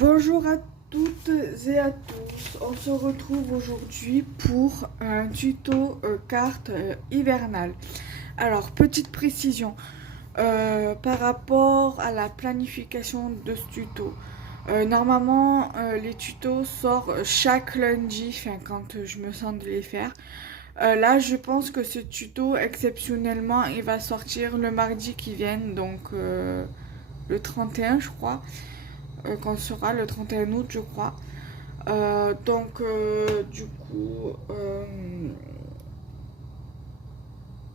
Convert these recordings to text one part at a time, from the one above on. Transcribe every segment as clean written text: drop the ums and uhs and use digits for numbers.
Bonjour à toutes et à tous, on se retrouve aujourd'hui pour un tuto carte hivernale. Alors, petite précision par rapport à la planification de ce tuto. Normalement, les tutos sortent chaque lundi, enfin, quand je me sens de les faire. Là, je pense que ce tuto, exceptionnellement, il va sortir le mardi qui vient, donc le 31, je crois. Quand ce sera le 31 août, je crois.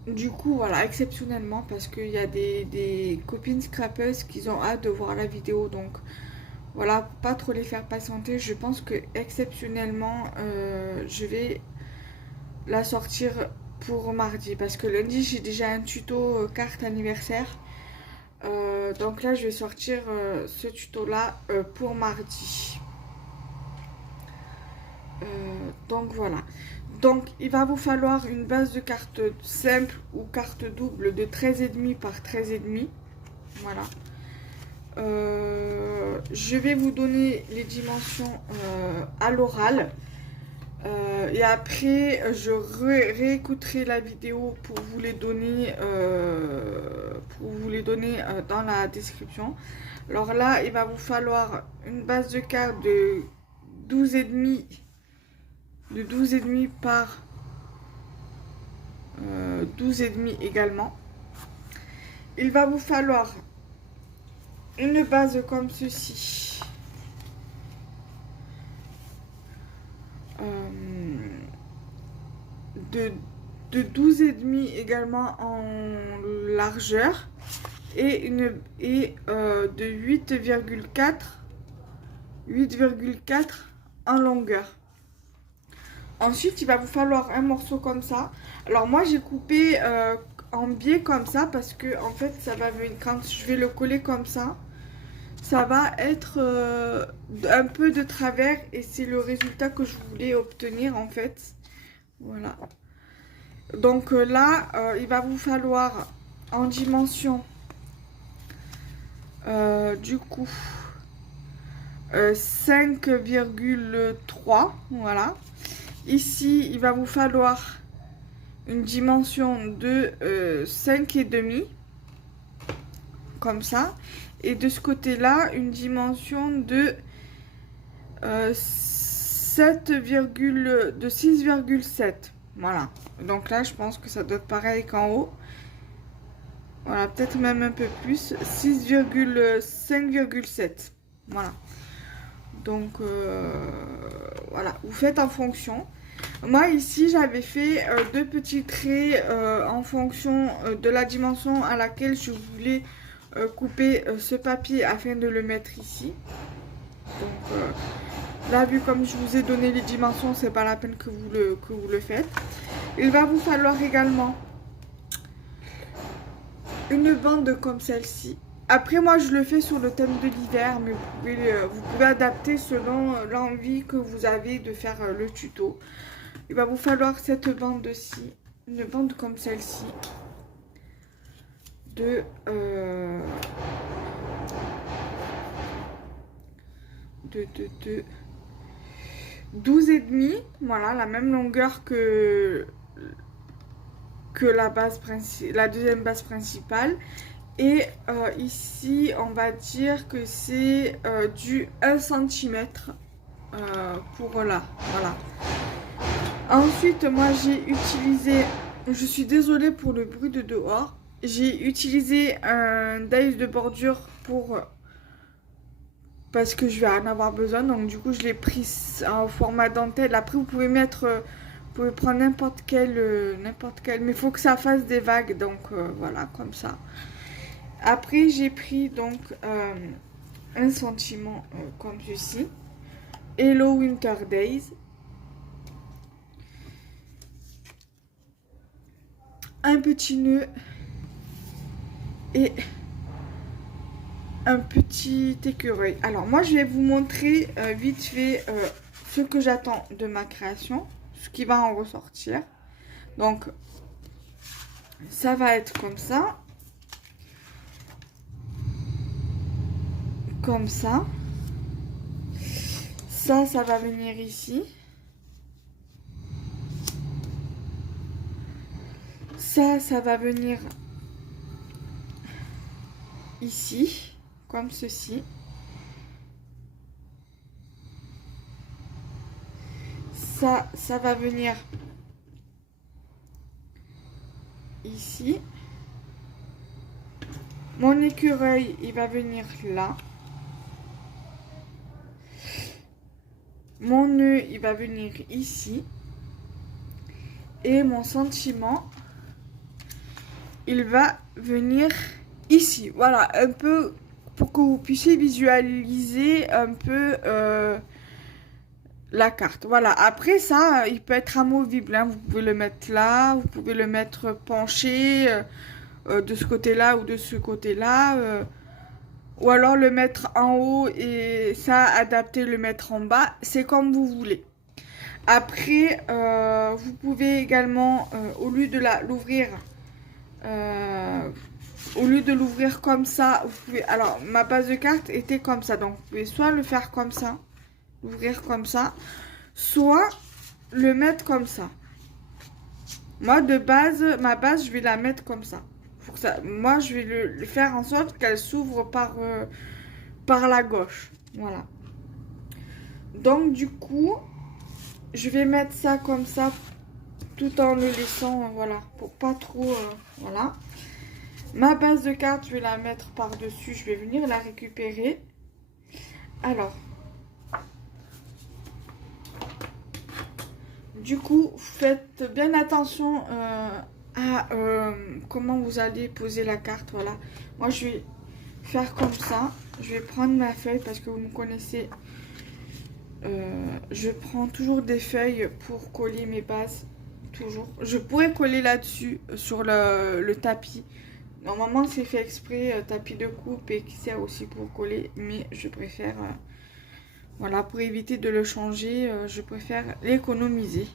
Du coup, voilà, exceptionnellement, parce qu'il y a des copines scrappeuses qui ont hâte de voir la vidéo. Donc, voilà, pour pas trop les faire patienter, je pense que exceptionnellement, je vais la sortir pour mardi. Parce que lundi, j'ai déjà un tuto carte anniversaire. Donc là, je vais sortir ce tuto-là pour mardi. Donc voilà. Donc il va vous falloir une base de carte simple ou carte double de 13,5 par 13,5. Voilà. Je vais vous donner les dimensions à l'oral. Et après, je réécouterai la vidéo pour vous les donner, dans la description. Alors là, il va vous falloir une base de carte de 12,5 par 12,5 également. Il va vous falloir une base comme ceci. De 12,5 également en largeur et de 8,4 en longueur. Ensuite, il va vous falloir un morceau comme ça. Alors moi, j'ai coupé en biais comme ça parce que en fait, ça va venir quand je vais le coller comme ça. Ça va être un peu de travers et c'est le résultat que je voulais obtenir en fait. Voilà. Donc là, il va vous falloir en dimension du coup 5,3. Voilà. Ici, il va vous falloir une dimension de 5,5 comme ça. Et de ce côté-là, une dimension de 6,7. Voilà. Donc là, je pense que ça doit être pareil qu'en haut. Voilà, peut-être même un peu plus. 5,7. Voilà. Donc, voilà. Vous faites en fonction. Moi, ici, j'avais fait deux petits traits en fonction de la dimension à laquelle je voulais couper ce papier afin de le mettre ici. Donc, là, vu comme je vous ai donné les dimensions, c'est pas la peine que vous le faites. Il va vous falloir également une bande comme celle-ci. Après, moi, je le fais sur le thème de l'hiver, mais vous pouvez adapter selon l'envie que vous avez de faire le tuto. Il va vous falloir cette bande-ci, une bande comme celle-ci, de 12,5, voilà, la même longueur que la deuxième base principale. Et ici, on va dire que c'est du 1 cm pour là, voilà. Ensuite, moi, j'ai utilisé, je suis désolée pour le bruit de dehors, j'ai utilisé un dies de bordure parce que je vais en avoir besoin. Donc, du coup, je l'ai pris en format dentelle. Après, vous pouvez prendre n'importe quel, mais il faut que ça fasse des vagues. Donc, voilà, comme ça. Après, j'ai pris donc un sentiment comme ceci. Hello Winter Days. Un petit nœud et un petit écureuil. Alors moi je vais vous montrer vite fait ce que j'attends de ma création, ce qui va en ressortir. Donc ça va être comme ça, comme ça. Ça va venir ici. Ça va venir ici, comme ceci. Ça va venir ici. Mon écureuil, il va venir là. Mon nœud, il va venir ici. Et mon sentiment, il va venir ici. Voilà, un peu pour que vous puissiez visualiser un peu la carte. Voilà, après ça, il peut être amovible. Hein. Vous pouvez le mettre là, vous pouvez le mettre penché de ce côté-là ou de ce côté-là. Ou alors le mettre en haut et ça, adapter, le mettre en bas. C'est comme vous voulez. Après, vous pouvez également, au lieu de l'ouvrir, au lieu de l'ouvrir comme ça, vous pouvez. Alors, ma base de carte était comme ça, donc vous pouvez soit le faire comme ça, l'ouvrir comme ça, soit le mettre comme ça. Moi, de base, ma base, je vais la mettre comme ça. Pour ça, moi, je vais le faire en sorte qu'elle s'ouvre par la gauche. Voilà. Donc, du coup, je vais mettre ça comme ça, tout en le laissant, voilà, pour pas trop, voilà. Ma base de carte, je vais la mettre par-dessus, je vais venir la récupérer. Alors, du coup, faites bien attention à comment vous allez poser la carte, voilà. Moi, je vais faire comme ça. Je vais prendre ma feuille parce que vous me connaissez. Je prends toujours des feuilles pour coller mes bases. Toujours. Je pourrais coller là-dessus, sur le tapis. Normalement, c'est fait exprès, tapis de coupe et qui sert aussi pour coller. Mais je préfère, voilà, pour éviter de le changer, je préfère l'économiser.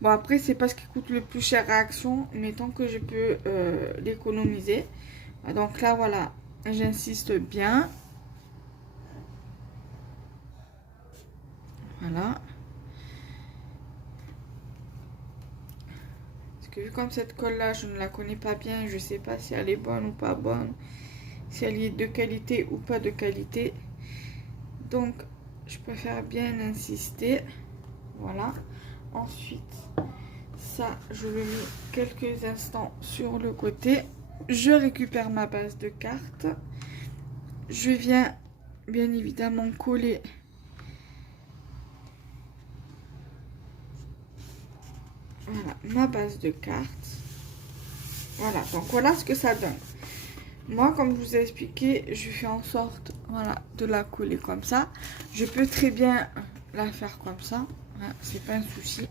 Bon, après, c'est pas ce qui coûte le plus cher à Action, mais tant que je peux l'économiser. Donc là, voilà, j'insiste bien. Voilà. Parce que vu comme cette colle là, je ne la connais pas bien, je sais pas si elle est bonne ou pas bonne, si elle est de qualité ou pas de qualité. Donc, je préfère bien insister. Voilà. Ensuite, ça, je le mets quelques instants sur le côté. Je récupère ma base de cartes. Je viens bien évidemment coller voilà, ma base de cartes. Voilà, donc voilà ce que ça donne. Moi, comme je vous ai expliqué, je fais en sorte, voilà, de la coller comme ça. Je peux très bien la faire comme ça, hein, c'est pas un souci.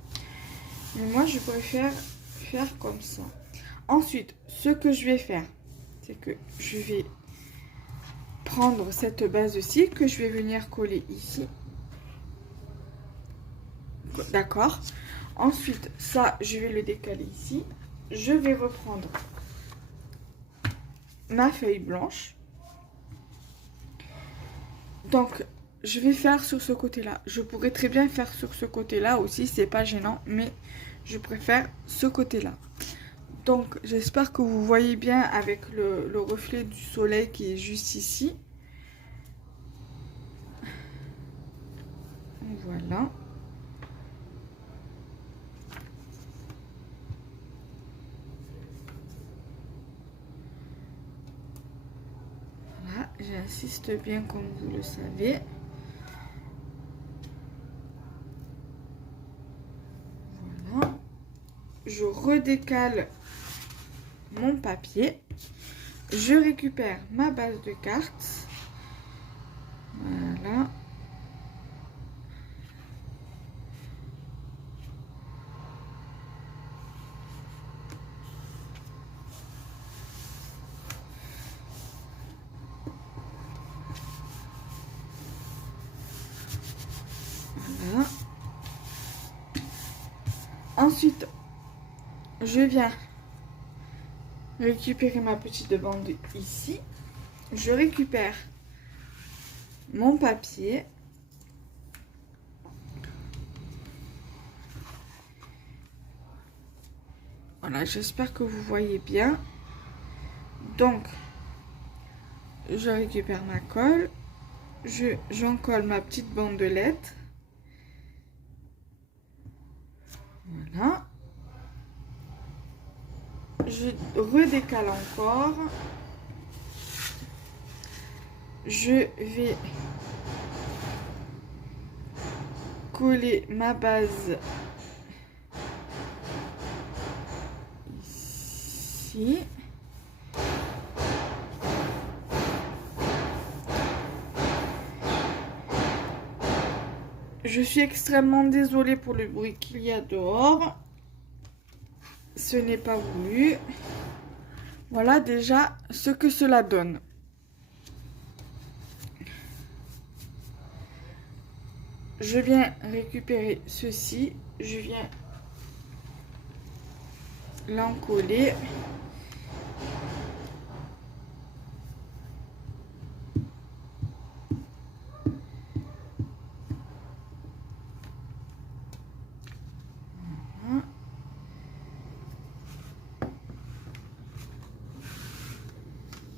Mais moi, je préfère faire comme ça. Ensuite, ce que je vais faire, c'est que je vais prendre cette base-ci que je vais venir coller ici. D'accord. Ensuite, ça, je vais le décaler ici. Je vais reprendre ma feuille blanche. Donc, je vais faire sur ce côté-là. Je pourrais très bien faire sur ce côté-là aussi, c'est pas gênant, mais je préfère ce côté-là. Donc, j'espère que vous voyez bien avec le reflet du soleil qui est juste ici. Voilà. Voilà, j'insiste bien comme vous le savez. Voilà. Je redécale mon papier. Je récupère ma base de cartes. Voilà. Voilà. Ensuite, je viens récupérer ma petite bande ici. Je récupère mon papier. Voilà, j'espère que vous voyez bien. Donc, je récupère ma colle. J'en colle ma petite bandelette. Voilà. Je redécale encore. Je vais coller ma base ici. Je suis extrêmement désolée pour le bruit qu'il y a dehors. Ce n'est pas voulu. Voilà déjà ce que cela donne. Je viens récupérer ceci. Je viens l'encoller.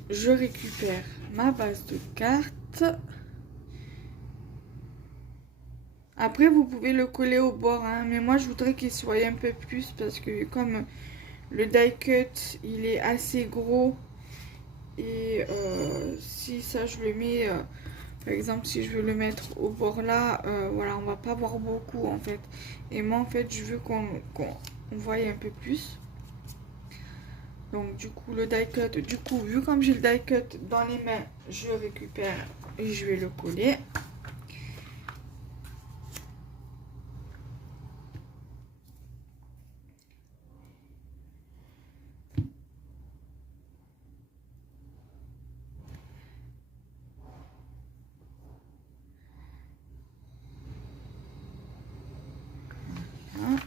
Je récupère ma base de cartes. Après, vous pouvez le coller au bord, hein, mais moi, je voudrais qu'il soit un peu plus parce que comme le die cut, il est assez gros. Et si ça, je le mets, par exemple, si je veux le mettre au bord là, voilà, on va pas voir beaucoup en fait. Et moi, en fait, je veux qu'on voie un peu plus. Donc du coup le die cut, du coup vu comme j'ai le die cut dans les mains, je récupère et je vais le coller. Voilà.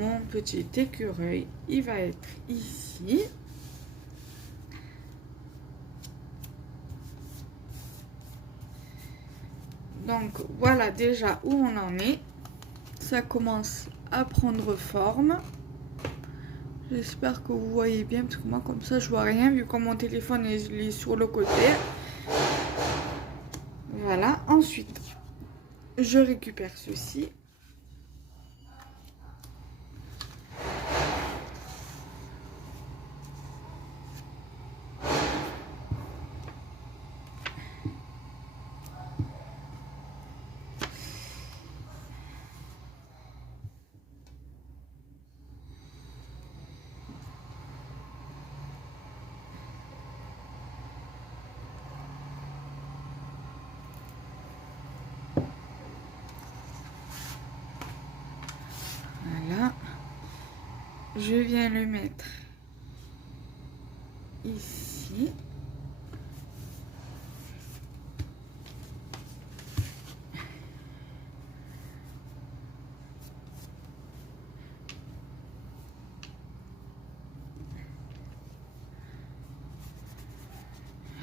Mon petit écureuil, il va être ici. Donc voilà déjà où on en est. Ça commence à prendre forme. J'espère que vous voyez bien parce que moi comme ça je vois rien vu que mon téléphone est sur le côté. Voilà, ensuite je récupère ceci. Voilà, je viens le mettre ici.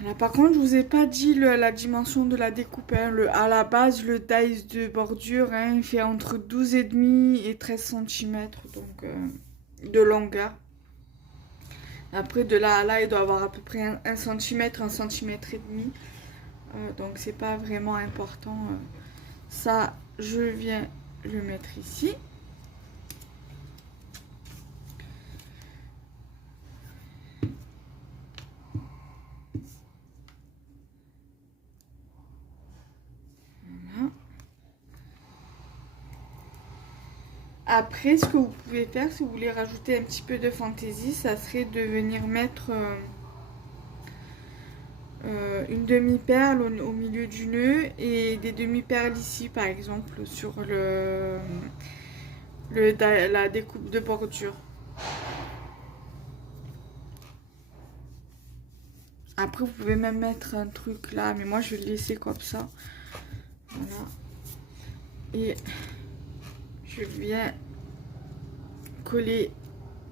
Là, par contre, je vous ai pas dit la dimension de la découpe. Hein. À la base, le taille de bordure, hein, il fait entre 12,5 et 13 cm donc, de longueur. Après, de là à là, il doit avoir à peu près 1 cm, 1 cm et demi. Donc, c'est pas vraiment important. Ça, je viens le mettre ici. Après, ce que vous pouvez faire, si vous voulez rajouter un petit peu de fantaisie, ça serait de venir mettre une demi-perle au milieu du nœud et des demi-perles ici, par exemple, sur la découpe de bordure. Après, vous pouvez même mettre un truc là, mais moi, je vais le laisser comme ça. Voilà. Et je viens coller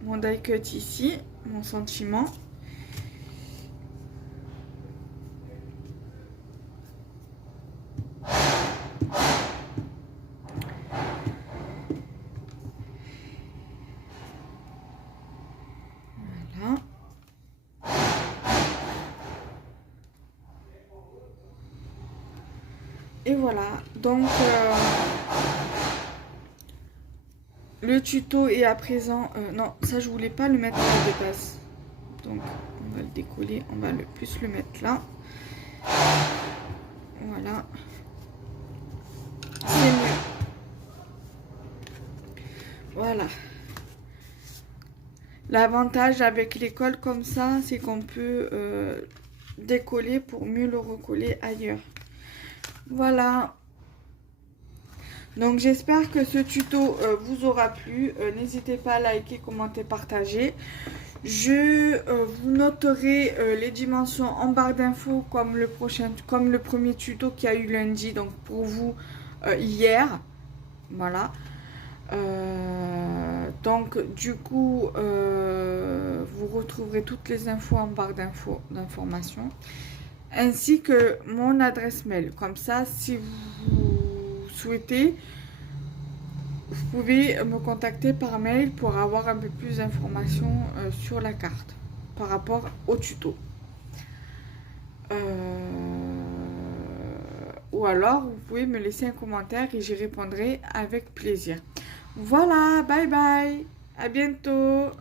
mon die cut ici. mon sentiment. Voilà. Et voilà, donc le tuto est à présent... non, ça je voulais pas le mettre à la dépasse. Donc on va le décoller, on va le plus le mettre là. Voilà. C'est mieux. Voilà. L'avantage avec les cols comme ça, c'est qu'on peut décoller pour mieux le recoller ailleurs. Voilà. Donc j'espère que ce tuto vous aura plu. N'hésitez pas à liker, commenter, partager. Je vous noterai les dimensions en barre d'infos comme le premier tuto qu'il y a eu lundi, donc pour vous hier. Voilà. Donc du coup vous retrouverez toutes les infos en barre d'informations ainsi que mon adresse mail. Comme ça, si vous souhaitez, vous pouvez me contacter par mail pour avoir un peu plus d'informations sur la carte par rapport au tuto. Ou alors, vous pouvez me laisser un commentaire et j'y répondrai avec plaisir. Voilà, bye bye, à bientôt.